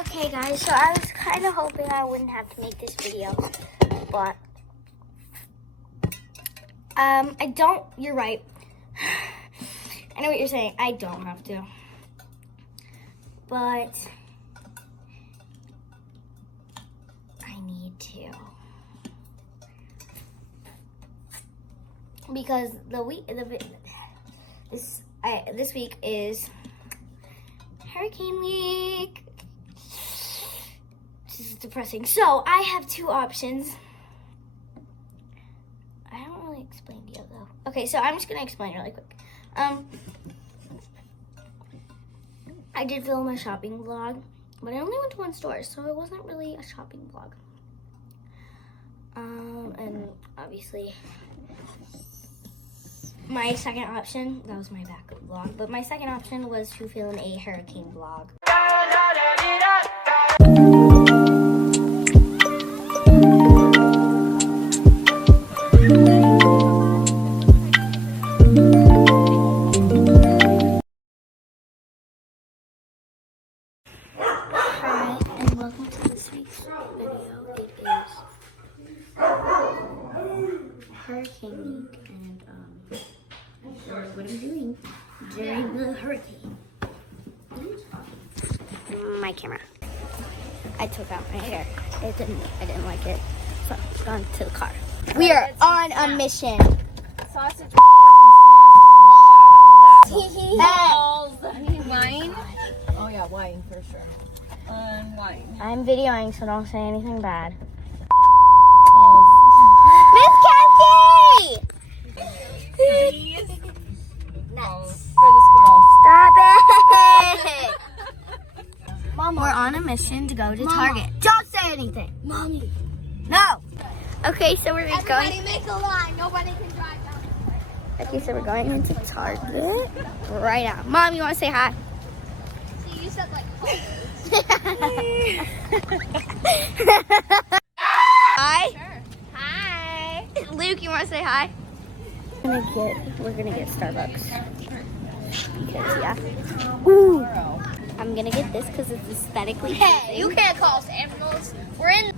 Okay guys, so I was kind of hoping I wouldn't have to make this video, but I don't, you're right. I know what you're saying, I don't have to, but I need to, because this week is Hurricane Week. This is depressing. So I have two options. I don't really explain to you though. Okay, so I'm just gonna explain really quick. I did film a shopping vlog, but I only went to one store, so it wasn't really a shopping vlog. And obviously, my second option, that was my backup vlog, but my second option was to film a hurricane vlog. Hi, and welcome to this week's video. It is Hurricane Week, and what I'm doing during the hurricane. My camera. I took out my hair. I didn't like it, so I've gone to the car. We are on a mission. Sausage. Balls. Wine? Oh yeah, wine for sure. Wine. I'm videoing, so don't say anything bad. Balls. Miss Cassie! These Nuts. for the squirrel. Stop it! Mama. We're on a mission to go to Target. Don't say anything. Mommy. No. Okay, so we're just going. Everybody make a line. Nobody can drive down. Okay, so we're going into Target right now. Mom, you want to say hi? See, you said like. Hi. Sure. Hi. Luke, you want to say hi? We're gonna get Starbucks. Because yeah. Ooh. I'm gonna get this because it's aesthetically Hey, pleasing. you can't call us animals. We're in.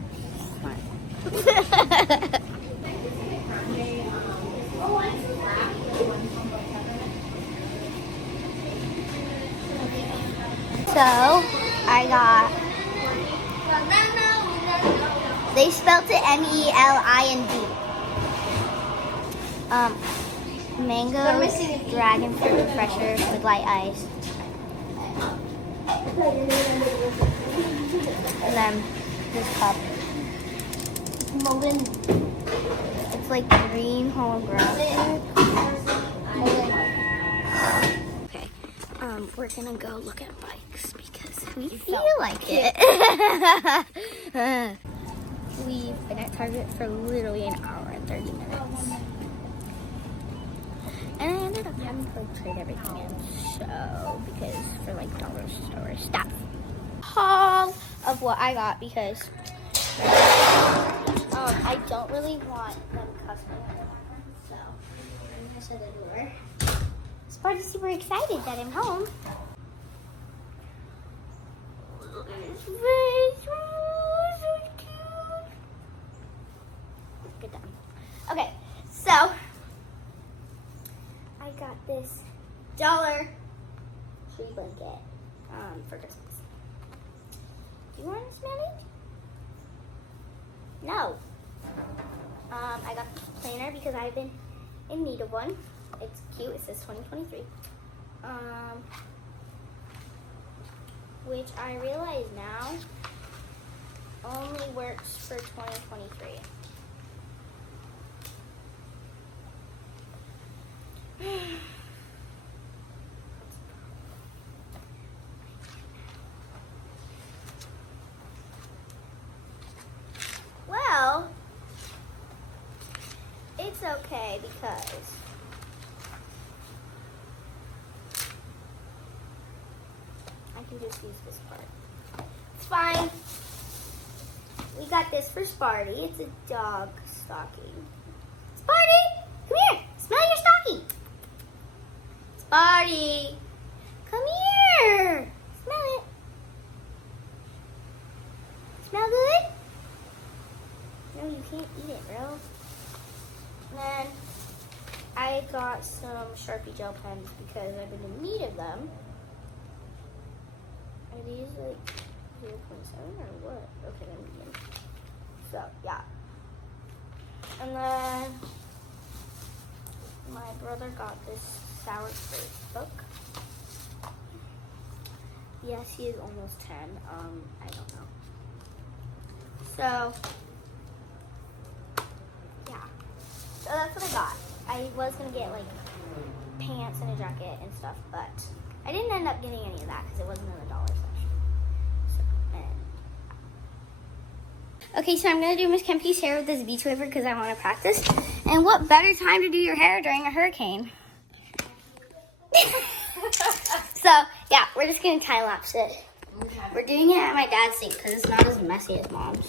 So I got. They spelled it MELIND. Mango, dragon fruit refresher with light ice. And then this cup. It's like green hologram. Okay, we're gonna go look at bikes because we feel like it. We've been at Target for literally an hour and 30 minutes. And I ended up having to like trade everything in, so, because for like dollar store stuff. Haul of what I got because I don't really want them custom. So, I'm gonna shut the door. Sparty's super excited that I'm home. Look at his face. Oh, so cute. Good time. Okay, so I got this dollar tree blanket for Christmas. Do you want to smell it? No. I got this planner because I've been in need of one. It's cute. It says 2023. Which I realize now only works for 2023. Well, it's okay because I can just use this part. It's fine. We got this for Sparty. It's a dog stocking. Sparty, come here. Smell your stocking. Sparty, come here. Smell it. Smell good? No, you can't eat it, bro. And then I got some Sharpie gel pens because I've been in need of them. Are these like 0.7 or what? Okay, they're medium. So, yeah. And then my brother got this sour grapes book. Yes, he is almost 10. I don't know. So, yeah. So that's what I got. I was going to get like pants and a jacket and stuff, but I didn't end up getting any of that because it wasn't in the dollar section. So, okay, so I'm going to do Miss Kempy's hair with this beach waver because I want to practice. And what better time to do your hair during a hurricane? So, yeah, we're just going to time lapse it. Okay. We're doing it at my dad's sink because it's not as messy as mom's.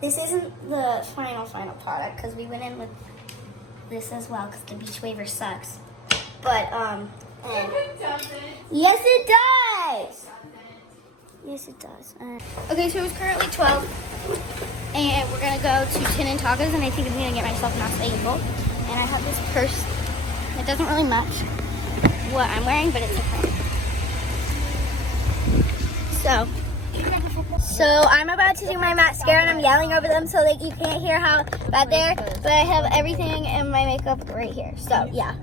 This isn't the final product because we went in with this as well because the beach waver sucks. But yes it does. Yes it does. Okay, so it's currently 12, and we're gonna go to Tin and Tacos, and I think I'm gonna get myself an acai bowl. And I have this purse. It doesn't really match what I'm wearing, but it's okay. So I'm about to do my mascara and I'm yelling over them so that you can't hear how bad they're, but I have everything in my makeup right here. So yeah.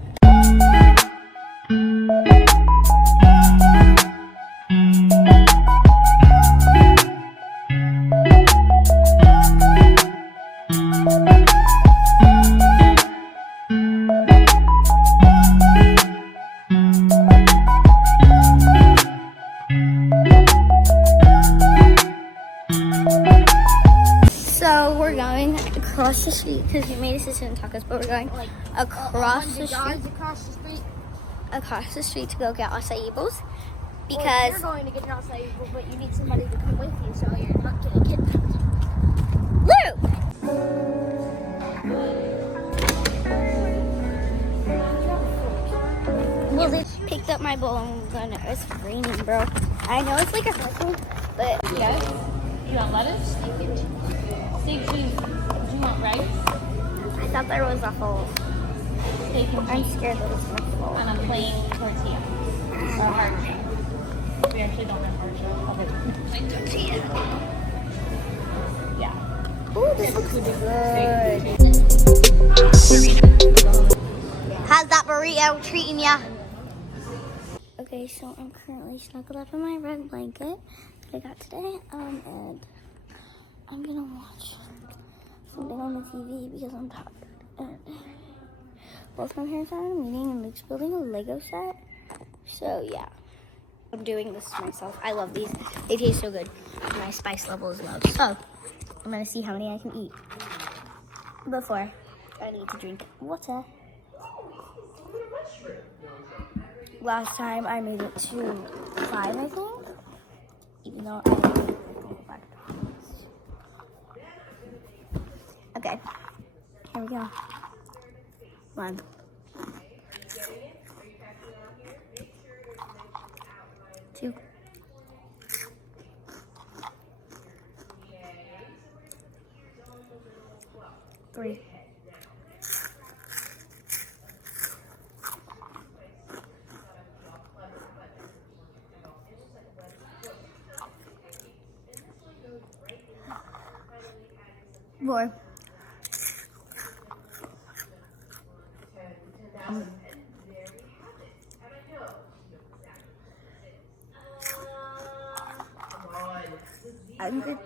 So we're going across the street because we made a decision in tacos, but we're going across the street to go get acai bowls because you're going to get an acai bowl, but you need somebody to come with you so you're not getting kidnapped. Luke. Well, they picked up my bowl and we're gonna. It's raining, bro. I know it's like a hurricane, but Yes. You want lettuce? Steak cheese. Do you want rice? I thought there was a hole. Steak and I'm cheese. scared that it's gonna fall. On a plain tortilla. Or hard shell. We actually don't have hard shell. Okay. Plain tortilla. Yeah. Ooh, this looks good. How's that burrito treating ya? Okay, so I'm currently snuggled up in my red blanket that I got today, and I'm gonna watch something on the TV because I'm tired. And both my parents are in a meeting and Luke's building a Lego set. So yeah, I'm doing this myself. I love these. They taste so good. My spice level is low. So I'm gonna see how many I can eat before I need to drink water. Last time I made it to 5, I think. Even though I didn't go back to this. Okay, here we go. 1. 2. 3. 4.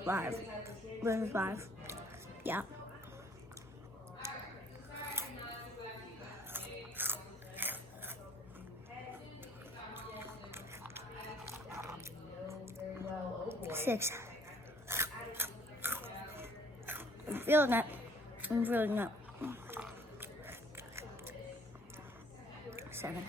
5. This is 5. Yeah. 6. I'm feeling it. I'm feeling it. 7.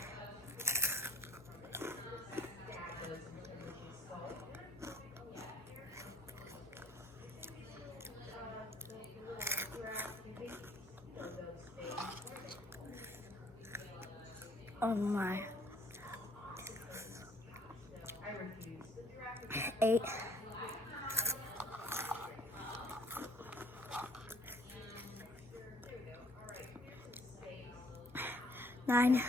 Oh my. 8. 9.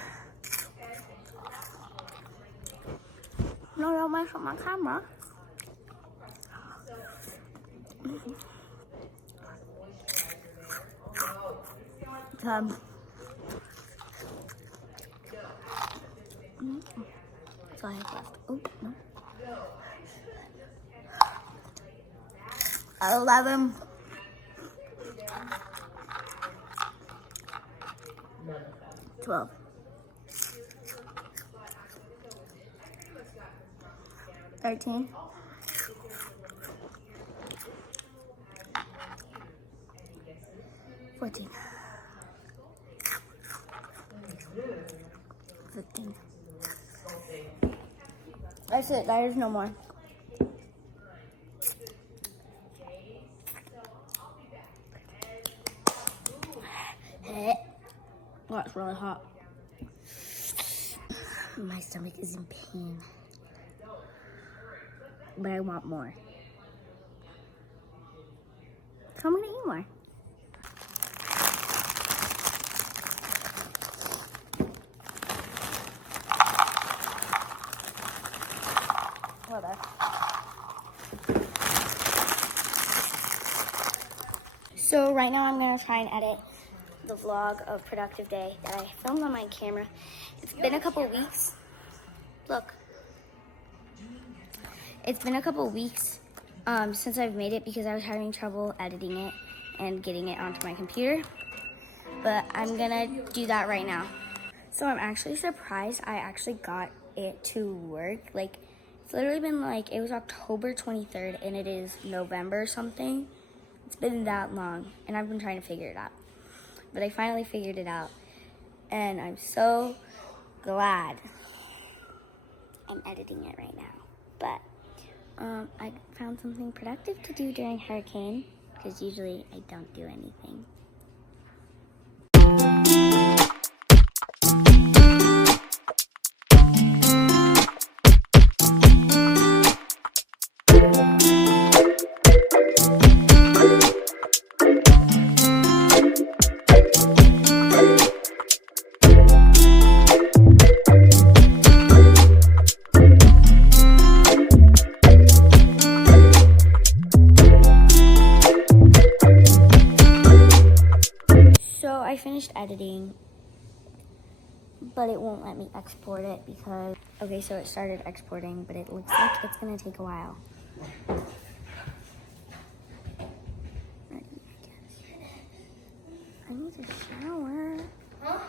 No, don't mess with my camera. 10. 5 left. Oh, no. 11. 12. 13. 14. 15. That's it. There's no more. Oh, it's really hot. My stomach is in pain. But I want more. So I'm gonna eat more. Whatever. So right now I'm gonna try and edit the vlog of productive day that I filmed on my camera. It's been a couple weeks. Look. It's been a couple weeks since I've made it because I was having trouble editing it and getting it onto my computer. But I'm gonna do that right now. So I'm actually surprised I actually got it to work. Like, it's literally been like, it was October 23rd and it is November something. It's been that long and I've been trying to figure it out. But I finally figured it out and I'm so glad I'm editing it right now. But I found something productive to do during hurricane because usually I don't do anything. I finished editing, but it won't let me export it because, okay, so it started exporting, but it looks like it's gonna take a while. Ready, I guess. I need a shower. Huh?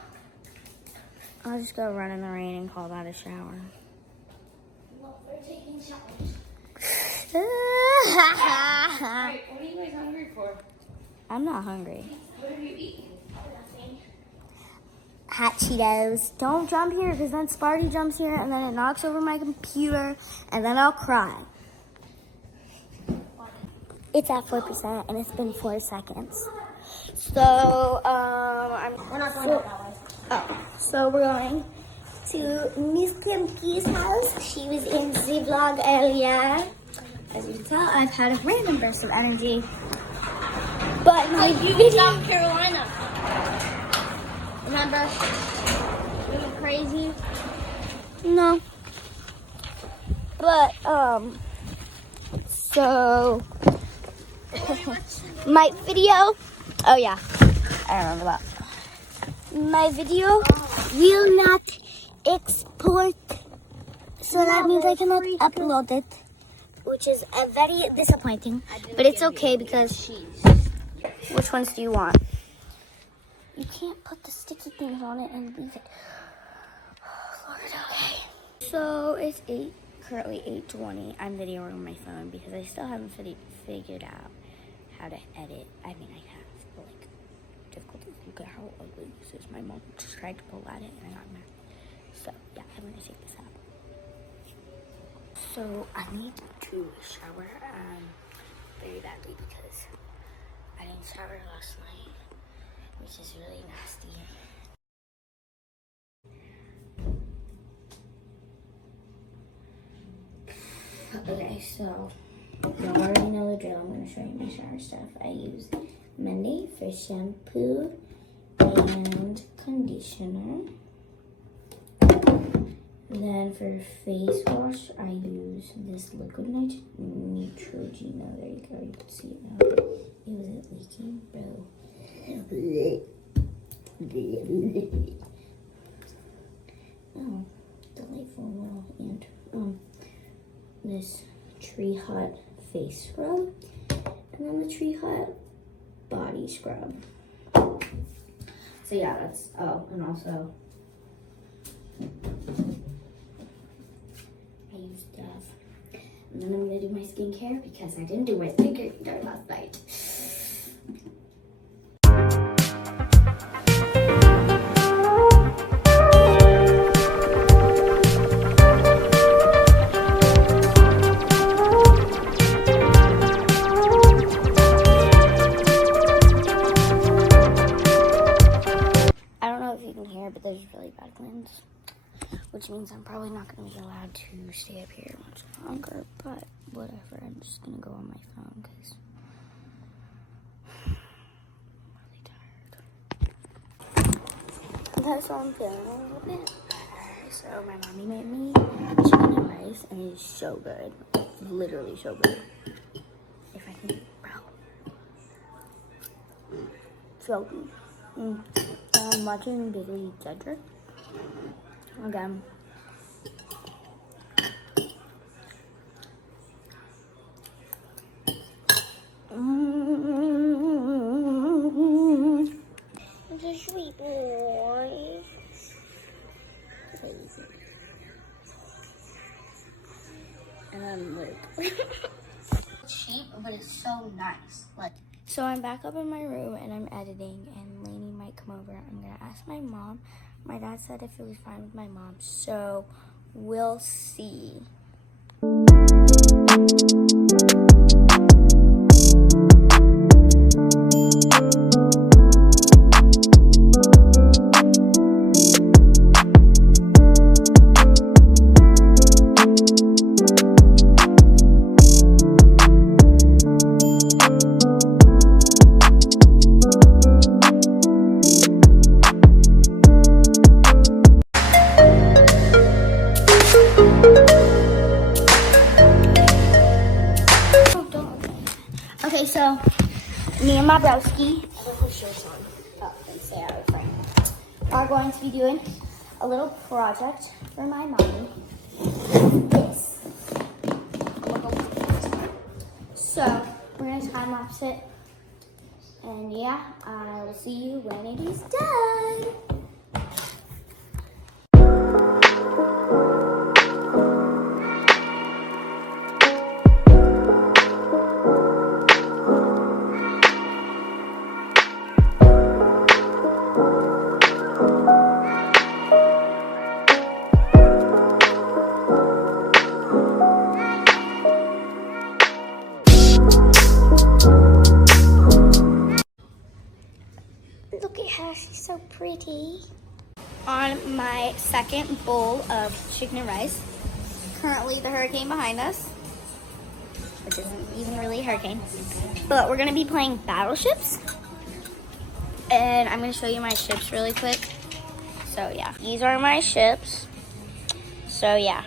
I'll just go run in the rain and call that a shower. Well, they're taking showers. Right, what are you guys hungry for? I'm not hungry. What have you eaten? Hot Cheetos. Don't jump here because then Sparty jumps here and then it knocks over my computer and then I'll cry. It's at 4% and it's been 4 seconds. So, we're not going that way. Oh, so we're going to Miss Kimki's house. She was in the vlog earlier. As you can tell, I've had a random burst of energy. But my video... South Carolina. Remember? We went crazy. No. But, so, my video, oh yeah, I remember that. My video will not export, so that means I cannot upload it, which is very disappointing, but it's okay because, which ones do you want? You can't put the sticky things on it and leave it. Oh, Lord, okay. So it's currently 8:20. I'm videoing on my phone because I still haven't figured out how to edit. I mean, I have, but like, difficulties. Look at how ugly this is. My mom just tried to pull at it and I got mad. So, yeah, I'm gonna take this out. So, I need to shower very badly because I didn't shower last night, which is really nasty. Okay, so y'all already know the drill. I'm going to show you my shower stuff. I use Monday for shampoo and conditioner. Then for face wash, I use this liquid Neutrogena. There you go. You can see it now. Was it leaking, bro? Oh, delightful little ant. This Tree Hut face scrub, and then the Tree Hut body scrub. So yeah, that's, oh, and also I use Dove. And then I'm gonna do my skincare because I didn't do my skincare last night. But there's really bad winds, which means I'm probably not going to be allowed to stay up here much longer, but whatever. I'm just going to go on my phone because I'm really tired. That's why I'm feeling a little bit better. So my mommy made me chicken and rice, and it is so good. It's literally so good. If I can, bro. So good. I'm watching Billy Jedrick again. It's a sweet boy. Crazy. And I'm like cheap, but it's so nice. Like. So I'm back up in my room and I'm editing, and Lainey might come over. I'm gonna ask my mom. My dad said if it was fine with my mom, so we'll see. Okay, so me and my broski are going to be doing a little project for my mommy. This. So we're gonna time lapse it, and yeah, I will see you when it is done. Look at her, she's so pretty. On my second bowl of chicken and rice, currently the hurricane behind us, which isn't even really a hurricane, but we're gonna be playing battleships, and I'm gonna show you my ships really quick. So yeah, these are my ships. So yeah.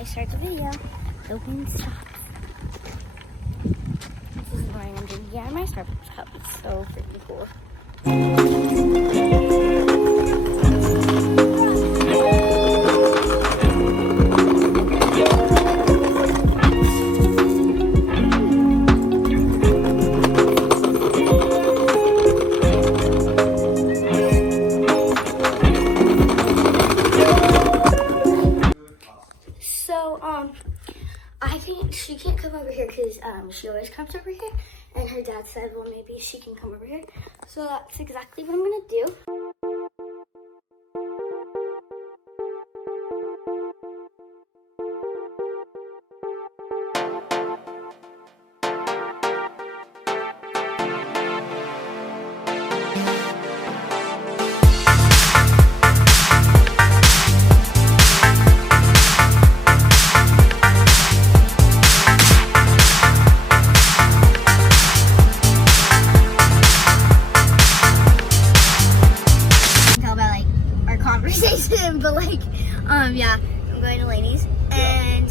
I start the video. The wind stops. This is morning. I'm drinking out of my Starbucks cup. It's so freaking cool. I think she can't come over here because she always comes over here, and her dad said, well, maybe she can come over here. So that's exactly what I'm gonna do. But like, yeah, I'm going to Lainey's, and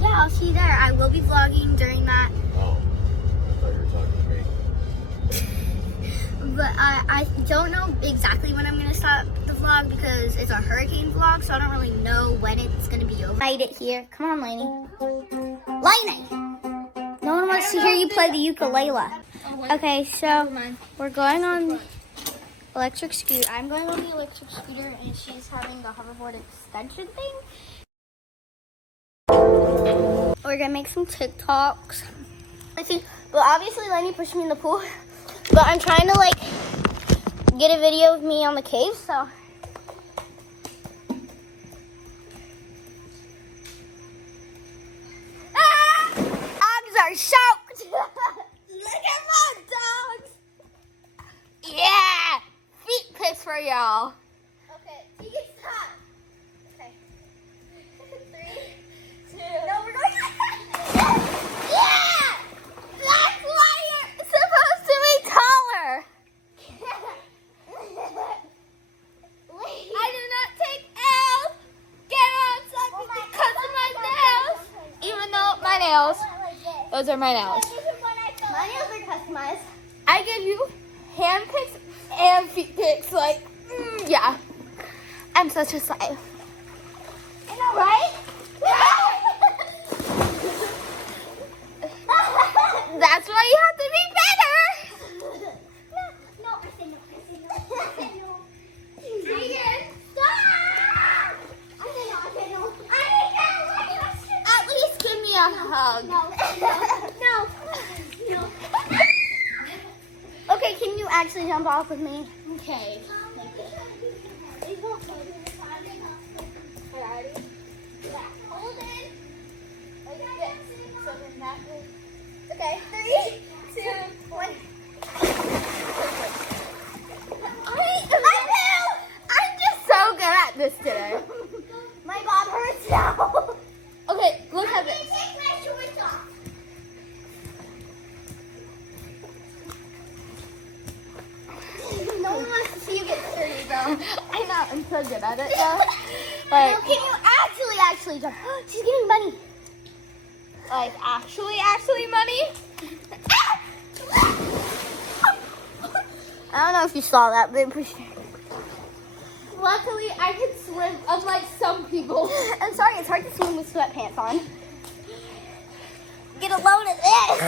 yeah, I'll see you there. I will be vlogging during that. Oh, I thought you were talking to me. But I don't know exactly when I'm gonna stop the vlog because it's a hurricane vlog, so I don't really know when it's gonna be over. Light it here. Come on, Lainey. Lainey! No one wants to hear you play the ukulele. Okay, so we're going on electric scooter. I'm going on the electric scooter, and she's having the hoverboard extension thing. We're gonna make some TikToks. I think, well, obviously Lenny pushed me in the pool, but I'm trying to like get a video of me on the cave, so. Ah! Dogs are shocked. Look at my dogs. Yeah. Feet pics for y'all. Okay, you can stop. Okay. 3, 2. No, we're going. Yeah! That's why you're supposed to be taller. I do not take L's. Get on something customized nails. Even though my nails, those are my nails. My nails are customized. I give you hand pics and feet pics, like, yeah. I'm such a slave. I know, right? That's why you have to be better. No, I say no, I say no. Megan, stop! I say no. At least give me a hug. No. Okay, can you actually jump off with me? Okay. Okay, 3, 2, 1. I'm just so good at this today. My bum hurts now. Okay, look at this. Take my shorts off. No one wants to see you get dirty, though. I know, I'm so good at it, though. Like, no, can you actually jump? She's getting money. Like, actually money? I don't know if you saw that, but I'm pretty sure. Luckily, I can swim, unlike some people. I'm sorry, it's hard to swim with sweatpants on. Get a load of this.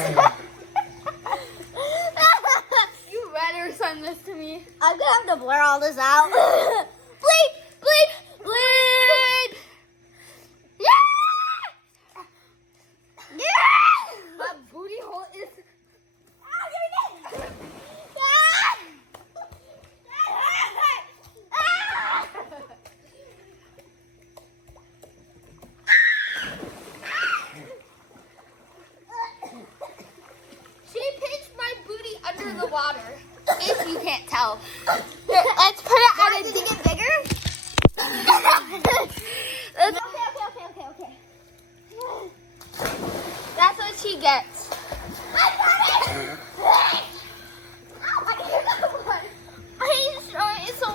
You better send this to me. I'm gonna have to blur all this out. Bleep, bleep, bleep. Yeah! Yeah! My booty hole is. Oh, give me this. She pinched my booty under the water. If you can't tell. Here, let's put it at a. Did it get bigger? Okay. That's what she gets. I got it! Ow, I hear that one. I'm sorry, it's so.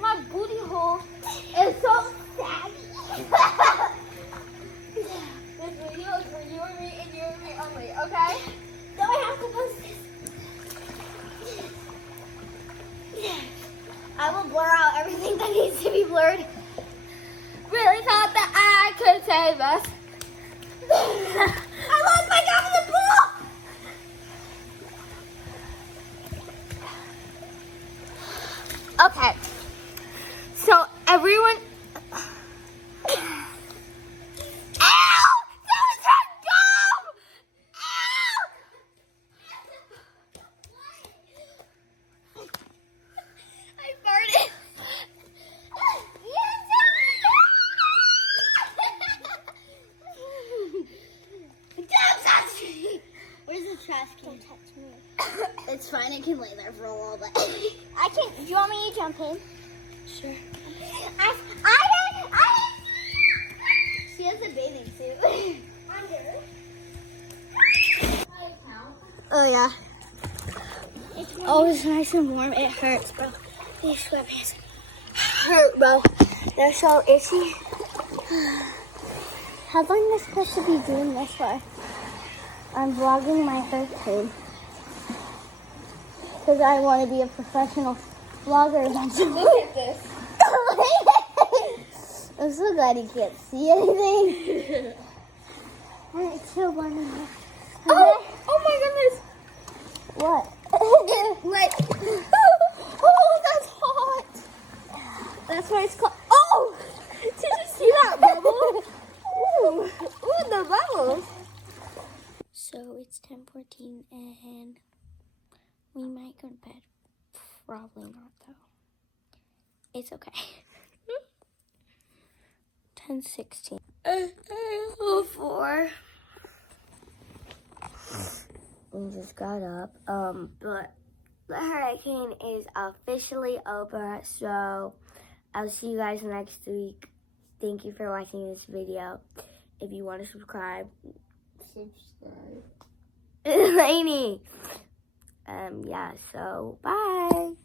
My booty hole is so fat. pretty blurred. Really thought that I could save us. I lost my job in the pool. Okay. So everyone. Ow! That was her gum! Ow! I farted. Don't touch me! Where's the trash can? Don't touch me. It's fine, it can lay there for a little bit. I can. Do you want me to jump in? Sure. She has a bathing suit. Oh yeah. Oh, it's nice and warm. It hurts, bro. These sweatpants hurt, bro. They're so itchy. How long am I supposed to be doing this for? I'm vlogging my hurt pain. Because I want to be a professional vlogger eventually. Look at this. I'm so glad you can't see anything. And it's so warm in here. Oh my goodness. What? Like, oh, that's hot. That's why it's called. Oh! Did you see that bubble? Ooh, the bubbles. So it's 10:14 and we might go to bed. Probably not though. It's okay. 10:16. 4. We just got up. But the hurricane is officially over. So I'll see you guys next week. Thank you for watching this video. If you want to subscribe. Lainey. Yeah, so bye.